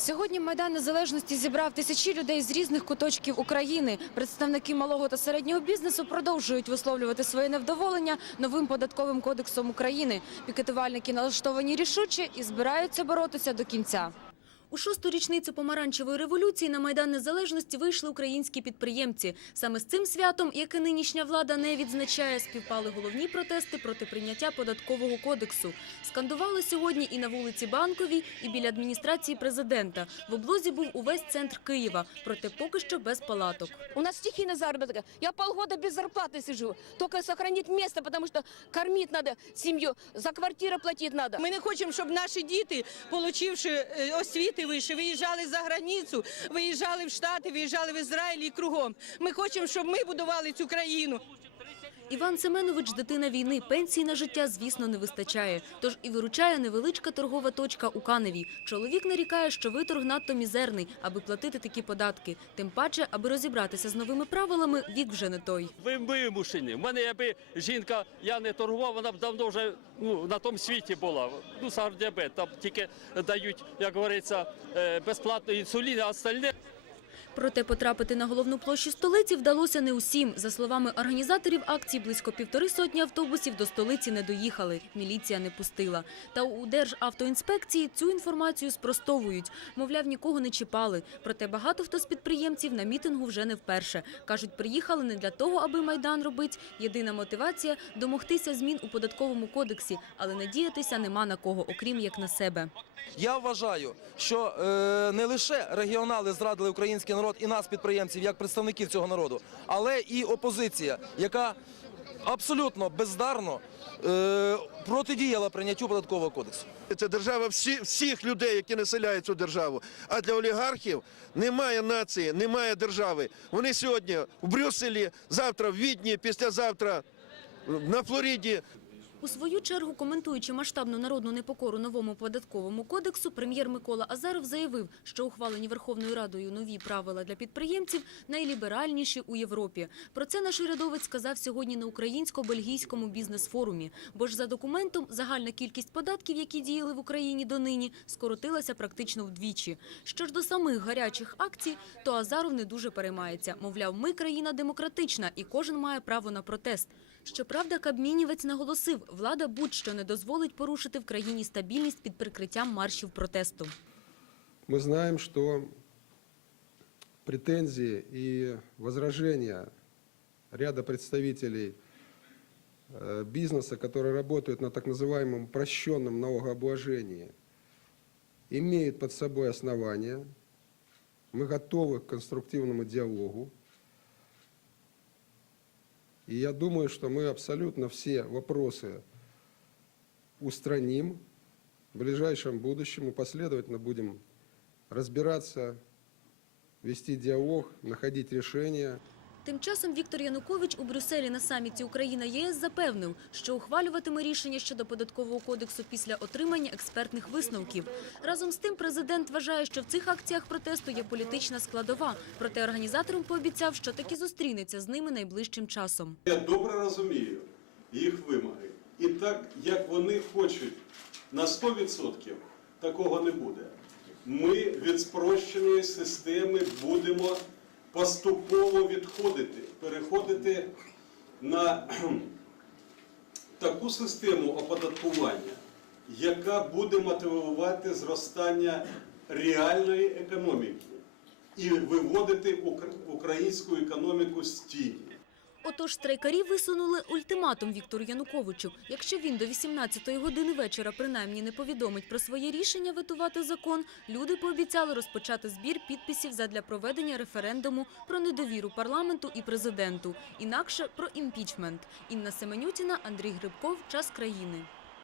Сьогодні Майдан Незалежності зібрав тисячі людей з різних куточків України. Представники малого та середнього бізнесу продовжують висловлювати своє невдоволення новим податковим кодексом України. Пікетувальники налаштовані рішуче і збираються боротися до кінця. У шосту річницю помаранчевої революції на Майдан Незалежності вийшли українські підприємці. Саме з цим святом, яке нинішня влада не відзначає, співпали головні протести проти прийняття податкового кодексу. Скандували сьогодні і на вулиці Банковій, і біля адміністрації президента. В облозі був увесь центр Києва, проте поки що без палаток. У нас стихийный заработок. Я полгода без зарплаты сижу. Только сохранить место, потому что кормить надо семью, за квартиру платить надо. Ми не хочемо, щоб наші діти, получивши е, освіти вище, виїжджали за границю, виїжджали в Штати, виїжджали в Ізраїль і кругом. Ми хочемо, щоб ми будували цю країну. Іван Семенович – дитина війни. Пенсії на життя, звісно, не вистачає. Тож і виручає невеличка торгова точка у Каневі. Чоловік нарікає, що виторг надто мізерний, аби платити такі податки. Тим паче, аби розібратися з новими правилами, вік вже не той. Ви вимушені. У мене якби жінка, я не торгував, вона б давно вже ну, на тому світі була. Ну, сардіабет, там тільки дають, як говориться, е, безплатно інсулін, а остальне Проте потрапити на головну площу столиці вдалося не усім. За словами організаторів акції, близько півтори сотні автобусів до столиці не доїхали. Міліція не пустила. Та у Державтоінспекції цю інформацію спростовують. Мовляв, нікого не чіпали. Проте багато хто з підприємців на мітингу вже не вперше. Кажуть, приїхали не для того, аби Майдан робить. Єдина мотивація – домогтися змін у податковому кодексі. Але надіятися нема на кого, окрім як на себе. Я вважаю, що е, не лише регіонали зрадили український народ і нас, підприємців, як представників цього народу, але і опозиція, яка абсолютно бездарно е, протидіяла прийняттю податкового кодексу. Це держава всі, всіх людей, які населяють цю державу. А для олігархів немає нації, немає держави. Вони сьогодні в Брюсселі, завтра в Відні, післязавтра на Флориді. У свою чергу, коментуючи масштабну народну непокору новому податковому кодексу, прем'єр Микола Азаров заявив, що ухвалені Верховною Радою нові правила для підприємців найліберальніші у Європі. Про це наш урядовець сказав сьогодні на українсько-бельгійському бізнес-форумі. Бо ж за документом загальна кількість податків, які діяли в Україні донині, скоротилася практично вдвічі. Що ж до самих гарячих акцій, то Азаров не дуже переймається. Мовляв, ми країна демократична і кожен має право на протест. Щоправда, Кабмінівець наголосив, влада будь-що не дозволить порушити в країні стабільність під прикриттям маршів протесту. Мы знаем, что претензии и возражения ряда представителей э, бизнеса, которые работают на так называемом упрощенном налогообложении, имеют под собой основания. Мы готовы к конструктивному диалогу. И я думаю, что мы абсолютно все вопросы устраним в ближайшем будущем и последовательно будем разбираться, вести диалог, находить решения. Тим часом Віктор Янукович у Брюсселі на саміті Україна-ЄС запевнив, що ухвалюватиме рішення щодо податкового кодексу після отримання експертних висновків. Разом з тим президент вважає, що в цих акціях протесту є політична складова. Проте організаторам пообіцяв, що таки зустрінеться з ними найближчим часом. Я добре розумію їх вимоги. І так, як вони хочуть на 100%, такого не буде. Ми від спрощеної системи будемо поступово відходити, переходити на таку систему оподаткування, яка буде мотивувати зростання реальної економіки і виводити українську економіку з тіні. Отож, страйкарі висунули ультиматум Віктору Януковичу. Якщо він до 18-ї години вечора принаймні не повідомить про своє рішення витувати закон, люди пообіцяли розпочати збір підписів задля проведення референдуму про недовіру парламенту і президенту. Інакше про імпічмент. Інна Семенютіна, Андрій Грибков. Час країни.